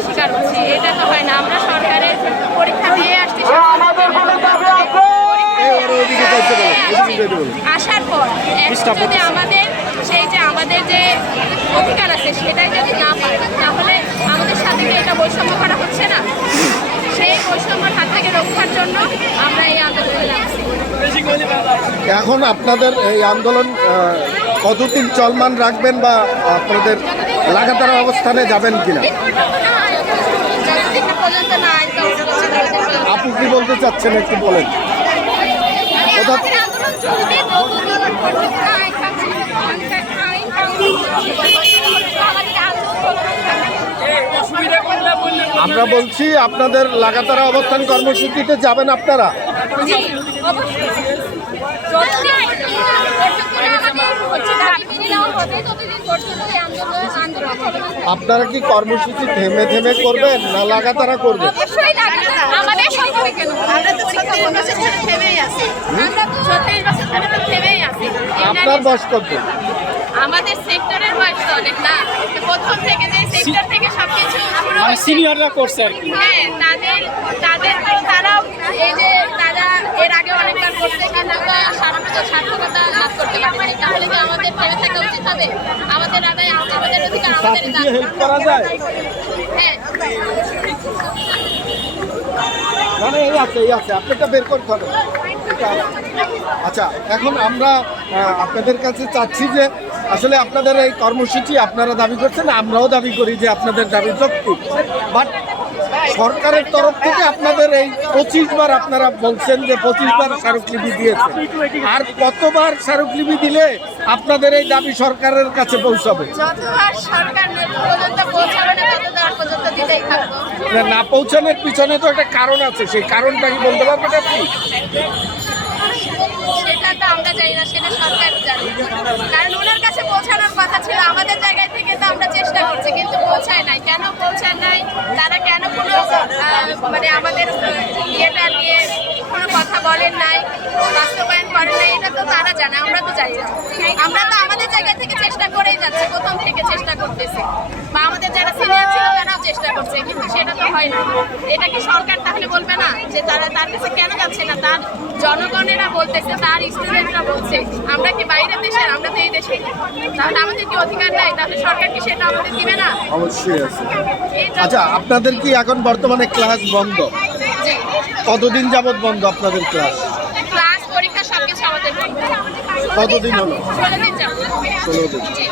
নির্যাতনের শিকার হচ্ছি। এটা তো হয় না। আমরা সরকারের পরীক্ষা দিয়ে আসছি, আসার পর যদি আমাদের সেই যে আমাদের যে অধিকার আছে সেটাই যদি না পাই, তাহলে আমাদের সাথে কি এটা বৈষম্য করা হচ্ছে না? সেই বৈষম্যের হাত থেকে রক্ষার জন্য আমরা এই আন্দোলনে নামছি। এখন আপনাদের এই আন্দোলন কতদিন চলমান রাখবেন বা আপনাদের লাগাতার অবস্থানে যাবেন কিনা? আপু কি বলতে চাচ্ছেন একটু বলেন। আমরা বলছি আপনাদের লাগাতার অবস্থান কর্মসূচিতে যাবেন আপনারা? আপনারা কি কর্মসূচি থেমে থেমে করবেন না লাগাতার করবেন? আপনার বয়স কত? আমাদের সেক্টরের বয়স তো অনেক না, প্রথম থেকে যে সেক্টর থেকে সবকিছু সিনিয়ররা করছে আর কি। হ্যাঁ, তারাও এই যে তারা এর আগে অনেকবার করছে, কিন্তু সারা বছর সার্থকতা লাভ করতে পারেনি। তাহলে কি আমাদের থেমে থাকা উচিত হবে? আমাদের আদায়, আমাদের অধিকার, আমাদের হেল্প করা যায়? হ্যাঁ, মানে এই আছে আপনারটা বের করতে হবে। আচ্ছা, এখন আমরা আপনাদের কাছে চাচ্ছি যে আসলে আপনাদের এই কর্মসূচি আপনারা দাবি করছেন, আমরাও দাবি করি যে আপনাদের দাবি যৌক্তিক, বাট সরকারের তরফ থেকে আপনাদের এই 25 বার আপনারা বলছেন যে 25 বার স্মারকলিপি দিয়েছেন, আর কতবার স্মারকলিপি দিলে আপনাদের এই দাবি সরকারের কাছে পৌঁছাবে? যতবার সরকার পর্যন্ত পৌঁছাবে না ততবার পর্যন্ত দিতেই থাকবো। না পৌঁছানোর পিছনে তো একটা কারণ আছে, সেই কারণটা কি বলতে পারবেন আপনি? সেটা তো আমরা জানি না, সেটা সরকার জানে। কারণ ওনার কাছে পৌঁছানোর কথা ছিল, আমাদের জায়গায় থেকে তো আমরা চেষ্টা করছি, কিন্তু পৌঁছায় নাই। কেন পৌঁছায় নাই? তারা কেন কোনো মানে আমাদের ইয়েটা নিয়ে কোনো কথা বলেন নাই, বাস্তবায়ন করেন নাই, এটা তো তারা জানে, আমরা তো জানি না। আমরা তো আমাদের জায়গা থেকে চেষ্টা করেই যাচ্ছি, প্রথম থেকে চেষ্টা করতেছি, বা আমাদের যারা সিনিয়র ছিল তারাও চেষ্টা করছে, কিন্তু সেটা তো হয় না। এটা কি সরকার তাহলে বলবে না যে তার কাছে কেন যাচ্ছে না? তার জনগণেরা বলতেছে, তার স্টুডেন্টরা বলছে, আমরা কি বাইরের দেশের? আমরা তো এই দেশে। তাহলে আমাদের কি অধিকার নাই? তাহলে সরকার কি সেটা আমাদের দিবে না? অবশ্যই আছে। আচ্ছা, আপনাদের কি এখন বর্তমানে ক্লাস বন্ধ? জি। কতদিন যাবত বন্ধ আপনাদের ক্লাস? ক্লাস, পরীক্ষা সবকিছু আমাদের বন্ধ। কতদিন হলো? 16 দিন যাবত। 16 দিন। জি।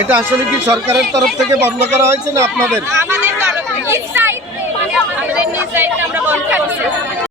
এটা আসলে কি সরকারের তরফ থেকে বন্ধ করা হয়েছে না আপনাদের? আমাদের তরফ থেকে আমাদের নিজ দায়িত্বে